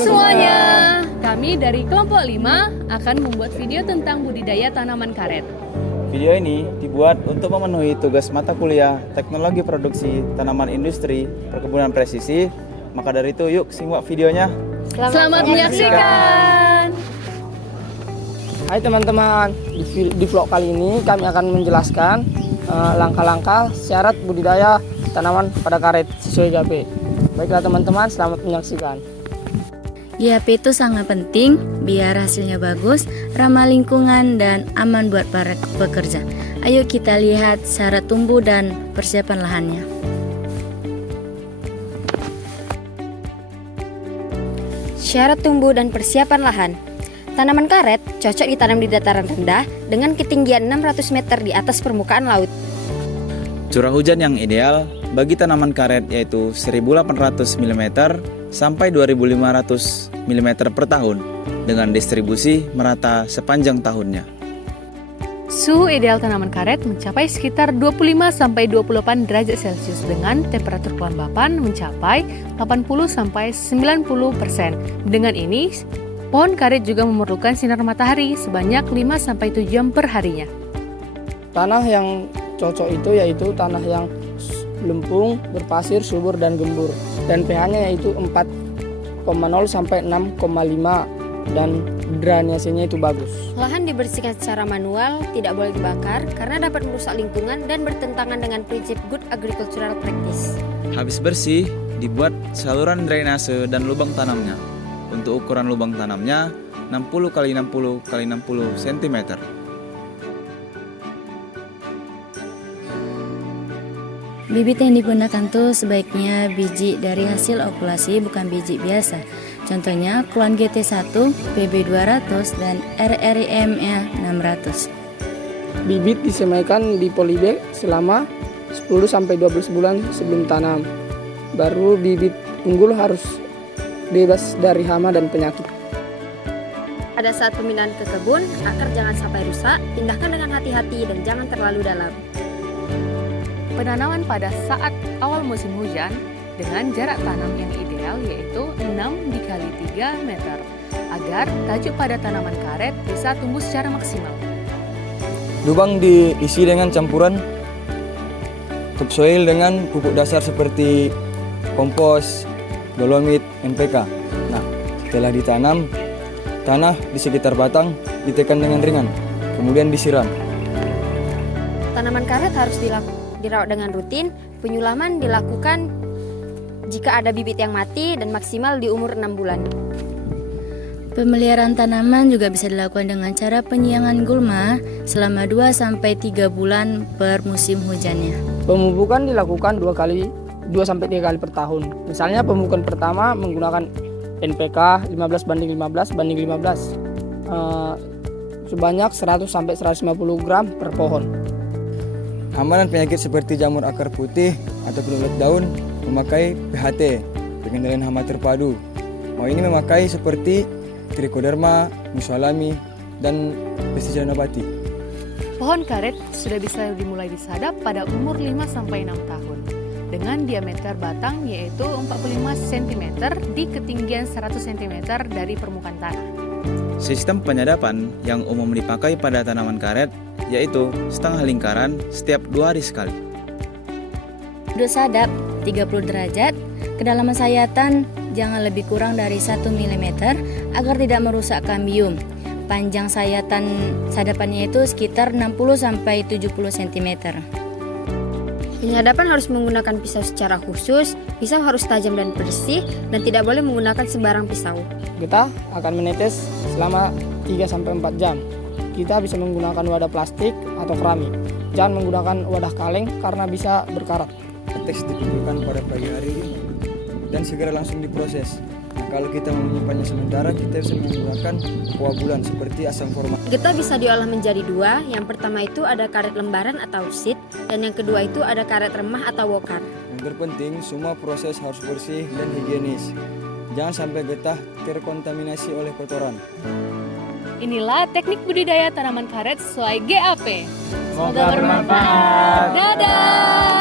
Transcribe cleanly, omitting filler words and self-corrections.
semuanya, kami dari kelompok 5 akan membuat video tentang budidaya tanaman karet. Video ini dibuat untuk memenuhi tugas mata kuliah Teknologi Produksi Tanaman Industri Perkebunan Presisi. Maka dari itu yuk simak videonya. Selamat menyaksikan. Hai teman-teman, di vlog kali ini kami akan menjelaskan langkah-langkah syarat budidaya tanaman pada karet sesuai GAP. Baiklah teman-teman, selamat menyaksikan. GAP itu sangat penting biar hasilnya bagus, ramah lingkungan, dan aman buat para pekerja. Ayo kita lihat syarat tumbuh dan persiapan lahannya. Syarat tumbuh dan persiapan lahan. Tanaman karet cocok ditanam di dataran rendah dengan ketinggian 600 meter di atas permukaan laut. Curah hujan yang ideal bagi tanaman karet yaitu 1800 mm sampai 2500 mm per tahun dengan distribusi merata sepanjang tahunnya. Suhu ideal tanaman karet mencapai sekitar 25-28 derajat Celcius dengan temperatur kelembapan mencapai 80-90%. Dengan ini, pohon karet juga memerlukan sinar matahari sebanyak 5-7 jam per harinya. Tanah yang cocok itu yaitu tanah yang lempung, berpasir, subur, dan gembur. Dan pH-nya yaitu 4,0 sampai 6,5 dan drainasenya itu bagus. Lahan dibersihkan secara manual, tidak boleh dibakar karena dapat merusak lingkungan dan bertentangan dengan prinsip good agricultural practice. Habis bersih, dibuat saluran drainase dan lubang tanamnya. Untuk ukuran lubang tanamnya 60 x 60 x 60 cm. Bibit yang digunakan tuh sebaiknya biji dari hasil okulasi, bukan biji biasa. Contohnya Kluan GT1, PB200, dan RRIM-nya 600. Bibit disemaikan di polybag selama 10-12 bulan sebelum tanam. Baru bibit unggul harus bebas dari hama dan penyakit. Pada saat pemindahan ke kebun, akar jangan sampai rusak, pindahkan dengan hati-hati dan jangan terlalu dalam. Penanaman pada saat awal musim hujan dengan jarak tanam yang ideal yaitu 6 dikali 3 meter agar tajuk pada tanaman karet bisa tumbuh secara maksimal. Lubang diisi dengan campuran topsoil dengan pupuk dasar seperti kompos, dolomit, NPK. Nah, setelah ditanam, tanah di sekitar batang ditekan dengan ringan, kemudian disiram. Tanaman karet harus dirawat dengan rutin. Penyulaman dilakukan jika ada bibit yang mati dan maksimal di umur 6 bulan. Pemeliharaan tanaman juga bisa dilakukan dengan cara penyiangan gulma selama 2-3 bulan per musim hujannya. Pemupukan dilakukan 2-3 kali per tahun. Misalnya pemupukan pertama menggunakan NPK 15/15/15 sebanyak 100-150 gram per pohon. Hama dan penyakit seperti jamur akar putih atau penulet daun memakai PHT, pengendalian hama terpadu. Ini memakai seperti Trichoderma, musuh-alami, dan pestisida nabati. Pohon karet sudah bisa dimulai disadap pada umur 5-6 tahun dengan diameter batang yaitu 45 cm di ketinggian 100 cm dari permukaan tanah. Sistem penyadapan yang umum dipakai pada tanaman karet yaitu setengah lingkaran setiap 2 hari sekali. Sudut sadap 30 derajat, kedalaman sayatan jangan lebih kurang dari 1 mm agar tidak merusak kambium. Panjang sadapannya itu sekitar 60-70 cm. Penyadapan harus menggunakan pisau secara khusus, pisau harus tajam dan bersih, dan tidak boleh menggunakan sembarang pisau. Kita akan menetes selama 3-4 jam. Kita bisa menggunakan wadah plastik atau keramik. Jangan menggunakan wadah kaleng karena bisa berkarat. Teks dikumpulkan pada pagi hari dan segera langsung diproses. Nah, kalau kita menyimpannya sementara, kita bisa menggunakan koagulan seperti asam formal. Getah bisa diolah menjadi 2. Yang pertama itu ada karet lembaran atau sheet, dan yang kedua itu ada karet remah atau wokar. Yang terpenting, semua proses harus bersih dan higienis. Jangan sampai getah terkontaminasi oleh kotoran. Inilah teknik budidaya tanaman karet sesuai GAP. Semoga bermanfaat. Dadah!